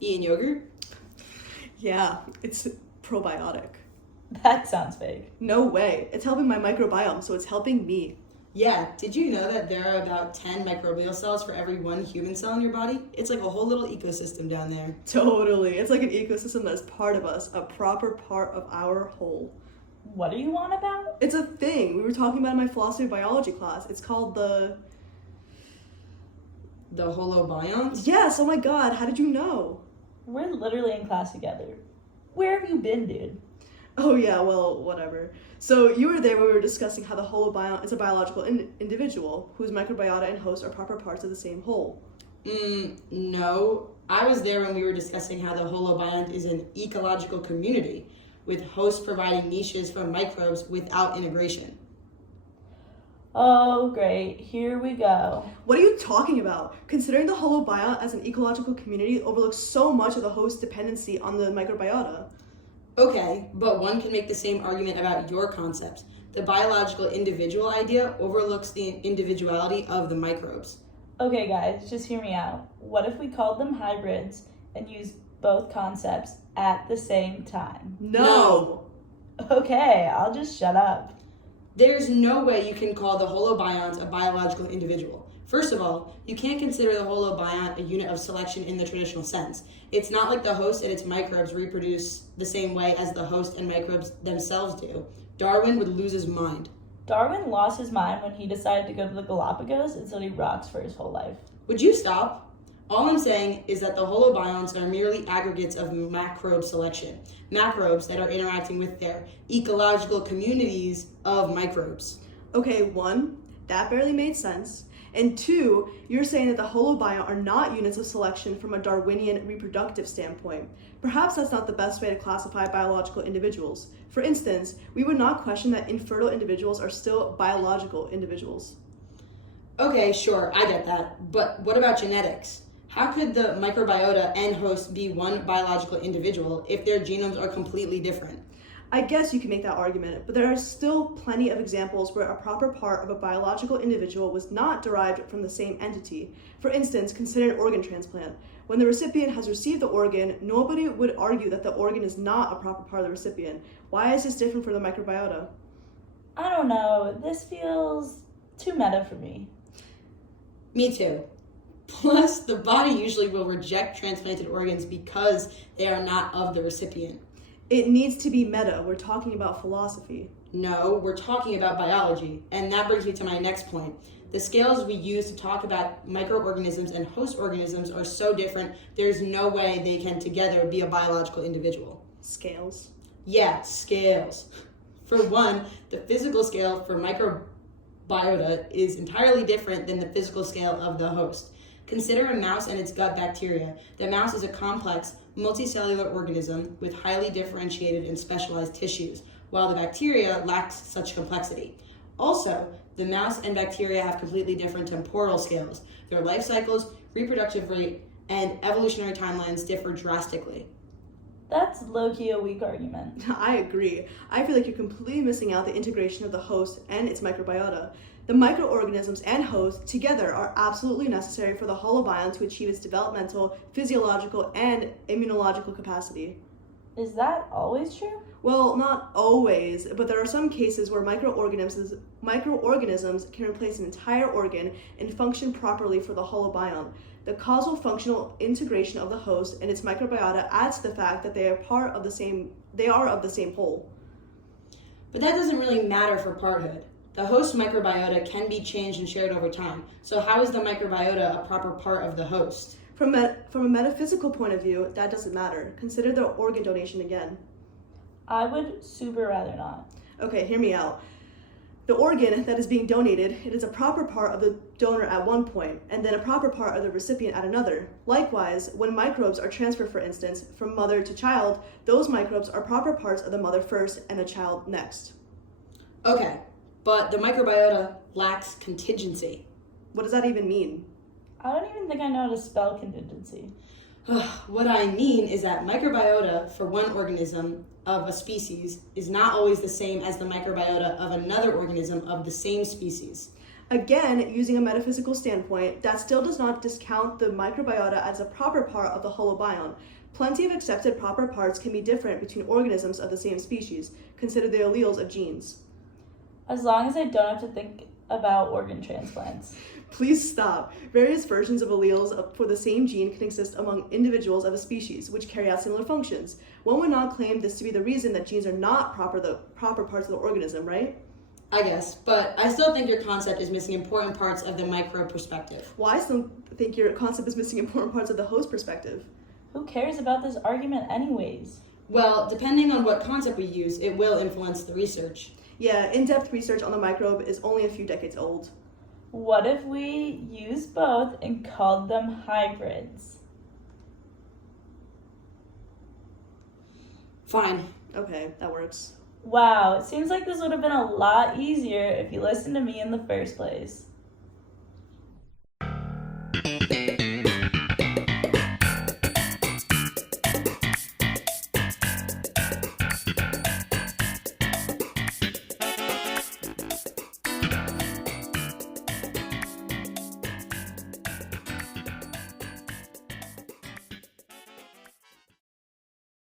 Eating yogurt? Yeah, it's probiotic. That sounds fake. No way. It's helping my microbiome, so it's helping me. Yeah, did you know that there are about 10 microbial cells for every one human cell in your body? It's like a whole little ecosystem down there. Totally. It's like an ecosystem that's part of us, a proper part of our whole. What are you on about? It's a thing. We were talking about in my philosophy of biology class. It's called The holobionts? Yes, oh my god, how did you know? We're literally in class together. Where have you been, dude? Oh yeah, well, whatever. So you were there when we were discussing how the holobiont is a biological individual whose microbiota and host are proper parts of the same whole. No. I was there when we were discussing how the holobiont is an ecological community, with hosts providing niches for microbes without integration. Oh, great. Here we go. What are you talking about? Considering the holobiont as an ecological community overlooks so much of the host's dependency on the microbiota. Okay, but one can make the same argument about your concepts. The biological individual idea overlooks the individuality of the microbes. Okay, guys, just hear me out. What if we called them hybrids and used both concepts at the same time? No. Okay, I'll just shut up. There's no way you can call the holobiont a biological individual. First of all, you can't consider the holobiont a unit of selection in the traditional sense. It's not like the host and its microbes reproduce the same way as the host and microbes themselves do. Darwin would lose his mind. Darwin lost his mind when he decided to go to the Galapagos and study rocks for his whole life. Would you stop? All I'm saying is that the holobionts are merely aggregates of macrobe selection. Macrobes that are interacting with their ecological communities of microbes. Okay, 1, that barely made sense. And 2, you're saying that the holobiont are not units of selection from a Darwinian reproductive standpoint. Perhaps that's not the best way to classify biological individuals. For instance, we would not question that infertile individuals are still biological individuals. Okay, sure, I get that. But what about genetics? How could the microbiota and host be one biological individual if their genomes are completely different? I guess you can make that argument, but there are still plenty of examples where a proper part of a biological individual was not derived from the same entity. For instance, consider an organ transplant. When the recipient has received the organ, nobody would argue that the organ is not a proper part of the recipient. Why is this different for the microbiota? I don't know. This feels too meta for me. Me too. Plus, the body usually will reject transplanted organs because they are not of the recipient. It needs to be meta. We're talking about philosophy. No, we're talking about biology. And that brings me to my next point. The scales we use to talk about microorganisms and host organisms are so different, there's no way they can together be a biological individual. Scales? Yeah, scales. For one, the physical scale for microbiota is entirely different than the physical scale of the host. Consider a mouse and its gut bacteria. The mouse is a complex, multicellular organism with highly differentiated and specialized tissues, while the bacteria lacks such complexity. Also, the mouse and bacteria have completely different temporal scales. Their life cycles, reproductive rate, and evolutionary timelines differ drastically. That's low-key a weak argument. I agree. I feel like you're completely missing out the integration of the host and its microbiota. The microorganisms and host together are absolutely necessary for the holobiont to achieve its developmental, physiological, and immunological capacity. Is that always true? Well, not always, but there are some cases where microorganisms can replace an entire organ and function properly for the holobiont. The causal functional integration of the host and its microbiota adds to the fact that they are of the same whole. But that doesn't really matter for parthood. The host microbiota can be changed and shared over time. So how is the microbiota a proper part of the host? From a metaphysical point of view, that doesn't matter. Consider the organ donation again. I would super rather not. Okay, hear me out. The organ that is being donated, it is a proper part of the donor at one point, and then a proper part of the recipient at another. Likewise, when microbes are transferred, for instance, from mother to child, those microbes are proper parts of the mother first and the child next. Okay, but the microbiota lacks contingency. What does that even mean? I don't even think I know how to spell contingency. What I mean is that microbiota for one organism of a species is not always the same as the microbiota of another organism of the same species. Again, using a metaphysical standpoint, that still does not discount the microbiota as a proper part of the holobiont. Plenty of accepted proper parts can be different between organisms of the same species. Consider the alleles of genes. As long as I don't have to think about organ transplants. Please stop. Various versions of alleles for the same gene can exist among individuals of a species, which carry out similar functions. One would not claim this to be the reason that genes are not the proper parts of the organism, right? I guess, but I still think your concept is missing important parts of the micro perspective. Well, I still think your concept is missing important parts of the host perspective. Who cares about this argument anyways? Well, depending on what concept we use, it will influence the research. Yeah, in-depth research on the microbe is only a few decades old. What if we used both and called them hybrids? Fine. Okay, that works. Wow, it seems like this would have been a lot easier if you listened to me in the first place.